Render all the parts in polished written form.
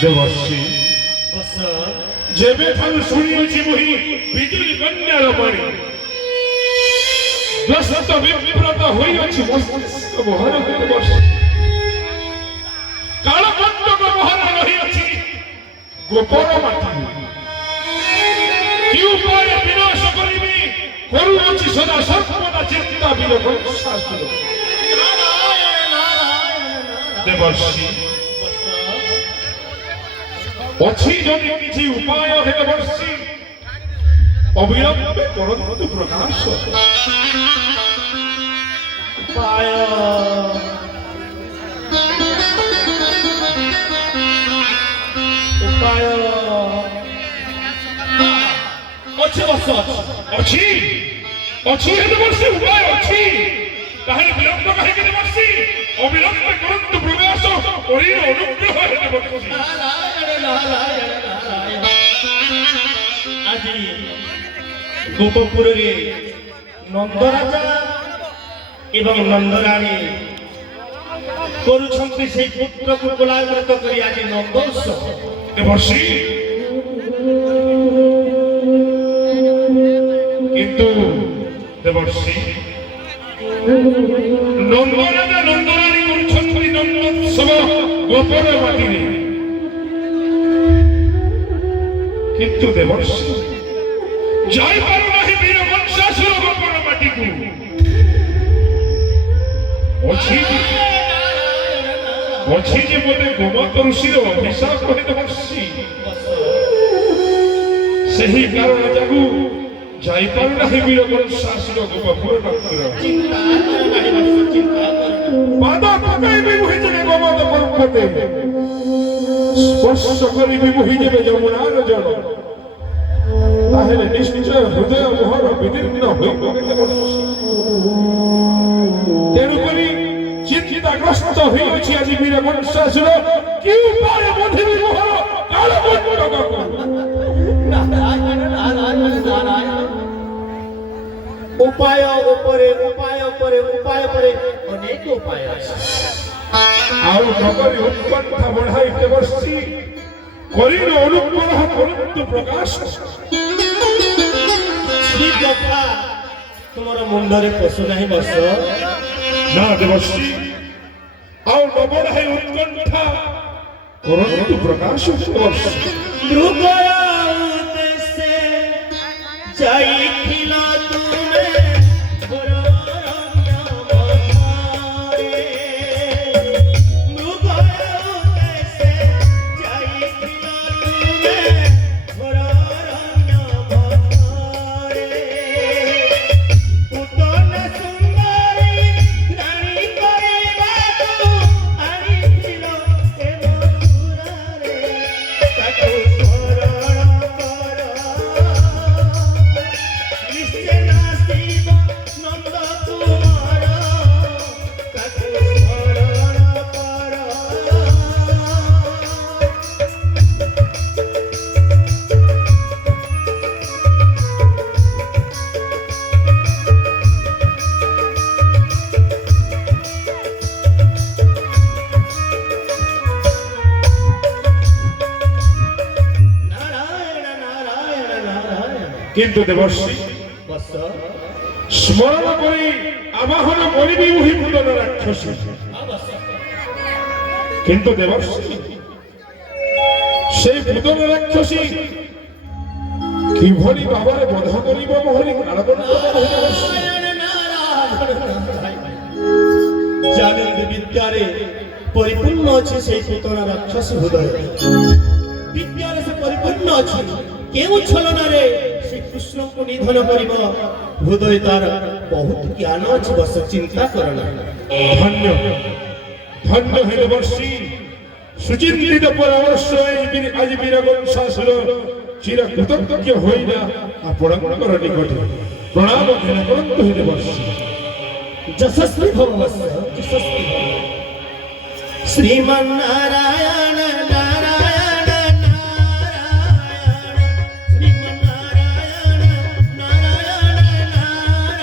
देवर्षि जेबे ठानु शुणियोछि मोहि बिजुली कन्यार बाणी ग्रस्त विप्रत होइछि मस्तिष्क मोहन देवर्षि कालकण्टक मोहन रहिछि गोपर माटी कि उपाय विनाश करिबि करूछि सदा सर्वदा चिंता विरह शास्त्र देवर्षि अच्छी जदि किसी उपाय है देवर्षि अविलंबे करन्तु प्रकाश उपाय उपाय अच्छी बस अच्छी अच्छी है देवर्षि उपाय अच्छी ताहे विलंब कहे के देवर्षि अविलंबे करन्तु प्रकाश ओरिर अनुग्रह है देवर्षि आज गोपपुर रे नंदराजा एवं नंदरानी करुछंती से पुत्र को कुलाग्रत करी आज नंदोत्सव देवर्षि किंतु देवर्षि नंदराजा नंदरानी करुछंती नंदोत्सव गोपर माटी किंतु देवर्षि जाई पारु नाही वीर वंशासुर गोपर माटी को अच्छी जे मोते गोमत ऋषि अभिशाप कहि देवर्षि सही कारण जागु जाई पारु नाही वीर वंशासुर गोपर माटी चिंता कर नाही चिंता कर पादा पकाई भी मुहि जने गोमत पर्वते स्पर्श करी भी मुहि जेबे यमुनार जल ताहेले निश्चय हृदय मोहर विदीर्ण होइबो तेणु करी चिंताग्रस्त होइछि आज वीर वंशासुर कि उपाय बंधिबि मोहर कालकण्टक नारायण नारायण नारायण उपाय उपरे उपाय उपरे उपाय उपरे अनेक उपाय आउ नगरी उत्कंठा बढ़ाई देवर्षि करिनो अनुग्रह करन्तु प्रकाश श्री कथा तुमर मुंडरे पशु नहीं बस ना देवर्षि आउ न बढ़ाई उत्कंठा करन्तु प्रकाश देवर्षि ध्रुवया उद्देश्य जाइथिला तुमे किंतु देवर्षि स्मरण करी आवाहन करिबि मुहि पुतन राक्षस किंतु देवर्षि সেই পুতনা রাক্ষসী কিভଳି ভাବରେ বধ କରିବ ମୋହରି ଜାଣନ୍ତି ବିଦ୍ୟାରେ ପରିପୂର୍ଣ୍ଣ ଅଛି ସେଇ ପୁତନା ରାକ୍ଷସ ହୃଦୟ ବିଦ୍ୟାରେ ସେ ପରିପୂର୍ଣ୍ଣ ଅଛି କେଉଁ ଛଳନାରେ ଶ୍ରୀକୃଷ୍ଣଙ୍କୁ ନିଧନ କରିବ ହୃଦୟ ତାର ବହୁତ ଜ୍ଞାନ ଅଛି ବସ ଚିନ୍ତା କରନା ଧନ୍ୟ ଧନ୍ୟ ହେଲେ ବର୍ଷୀ ସୁଚିନ୍ତିତ ପରାମର୍ଶ ଆଜି ବୀରବଂଶାସୁର ଚିର କୃତଜ୍ଞ ହୋଇନା ଆପଣଙ୍କର ନିକଟରେ ପ୍ରଣାମ ଜ୍ଞାନ କରନ୍ତୁ ହେଲେ ବର୍ଷୀ ଯଶସ୍ୱୀ ଭବ ବସ ଯଶସ୍ୱୀ ଭବ ଶ୍ରୀମନ୍ନାରାୟଣ ନାରାୟଣ ନାରାୟଣ ଶ୍ରୀମନ୍ନାରାୟଣ ନାରାୟଣ ନାରାୟଣ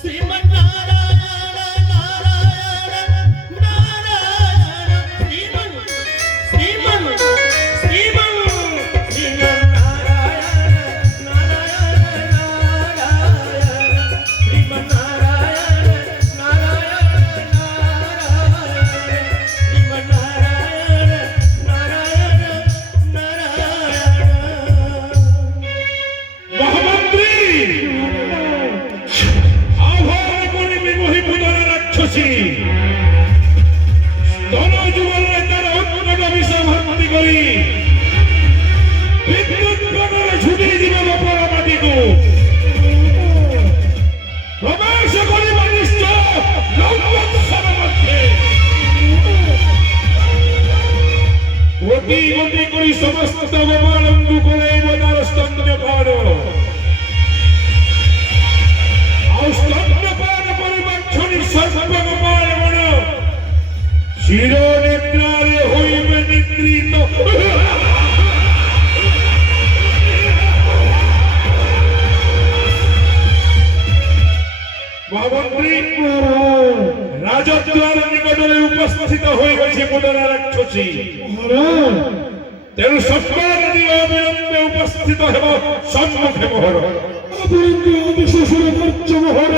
ଶ୍ରୀମନ୍ନାରାୟଣ ନାରାୟଣ ନାରାୟଣ ଶ୍ରୀମନ୍ନାରାୟଣ সমস্ত গোপালন্দু করে তার স্তন্যপান স্তন্যপান পরিমাক্ষণী সর্বগোপাল মন চিরনিদ্রারে হইবে নিদ্রিত মহামন্ত্রী রাজদ্বার নিকটরে উপস্থিত হয়ে গেছে পুতনা রাক্ষসী তেণু সম্মান দিয়ে অবিলম্বে উপস্থিত হেব সম্মুখে মোহর বিশেষের মর্য মোহর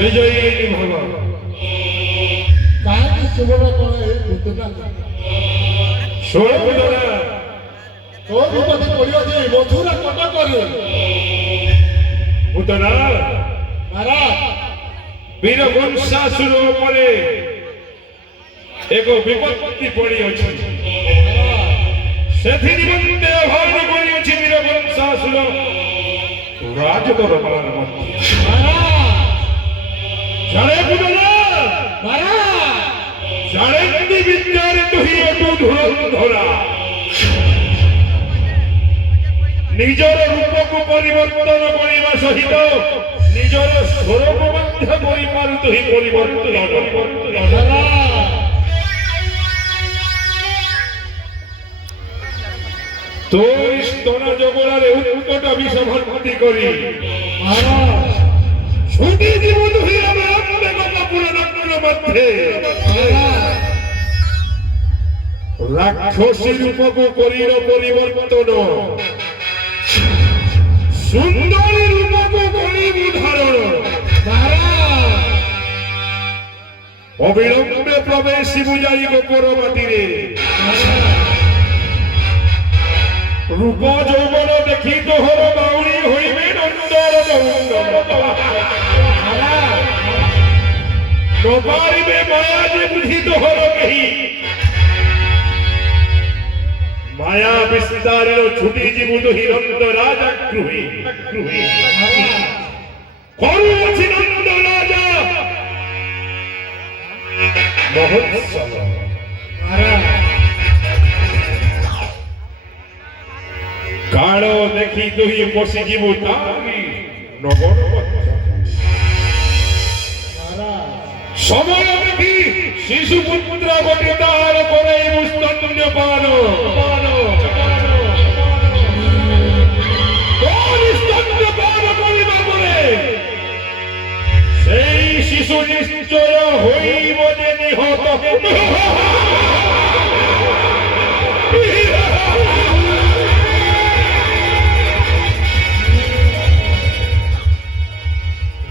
বিজয়ী ভব কাহিনী সুবর্ণ করে পুতনা ষোড় পুতনা তোর বিপদে পড়িয়াছে মথুরা কটকরে পুতনা মহারাজ বীরবংশাসুর উপরে এক বিপত্তি পড়িଅଛି ସେଥି ନିମନ୍ତେ ଆହ୍ୱାନ କରିଅଛି ବୀରବଂଶାସୁର ରାଜଦରବାର ମଧ୍ୟ ଜାଣେ ପୁତନା ଜାଣନ୍ତି ବିଦ୍ୟାରେ ତୁହି ଅଟୁ ଧୁରନ୍ଧରା ନିଜର ରୂପକୁ ପରିବର୍ତ୍ତନ କରିବା ସହିତ ନିଜର ସ୍ୱରକୁ ମଧ୍ୟ କରିପାରୁ ତୁହି ପରିବର୍ତ୍ତନ তোর স্তনা জগলারে উৎকট বিষ ভর্তি করি মহারাজ ছুটি জীবন হয়ে আমার গোপাপুরের মধ্যে রাক্ষসী রূপকু করিল পরিবর্তন সুন্দরী রূপকু করিব ধারণ অবিলম্বে প্রবেশী বুঝাই গোপর মাটিরে রূপ যৌবন দেখি তোহর বাউরি হইবে নন্দর নপারিবে মায়া যে বুঝি তোহর কেহি মায়া বিস্তারের ছুটি জীবন হিরণ্য রাজা গৃহী করুছি নন্দ রাজা মহোৎসব কাল দেখি তুই বসি জীব তারি নগর সময় দেখি শিশু পুত্রা বটে তার করে মুস্তন্য পান সেই শিশু নিশ্চয় হইব যে নিহত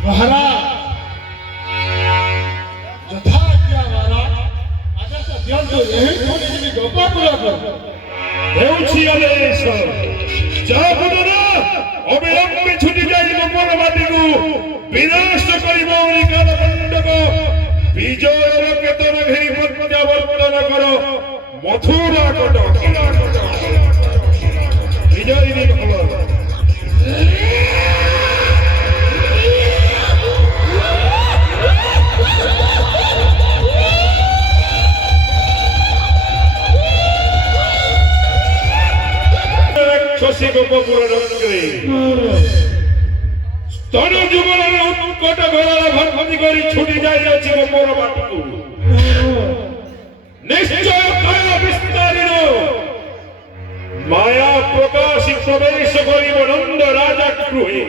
মহারাজ যথাজ্ঞা মহারাজ আদেশ দিয়ন্তু ଏହି ଖୋଲି ଯିବି ଗୋପାପୁରକୁ দেউছি আদেশ যা পুনরা অবিলম্বে ছুটি যাই গোপন মাটিকু বিনাশ করিব কাল মণ্ডপ বিজয়ের কেতন ঘেরি প্রত্যাবর্তন কর মথুরা কটক বিজয় দিন হল রাক্ষসী গোপপুর রঙ্গে স্তন যুগলের উৎকট ঘোড়ার ভর্তি করি ছুটি যাইয়াছি গোপর মাটিকু নিশ্চয় মায়া বিস্তারিত মায়া প্রকাশী প্রবেশ করিব নন্দ রাজা গৃহে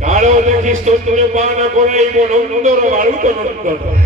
কারো দেখি স্তন্য পান করাইব নন্দর বাড়ুত নন্দন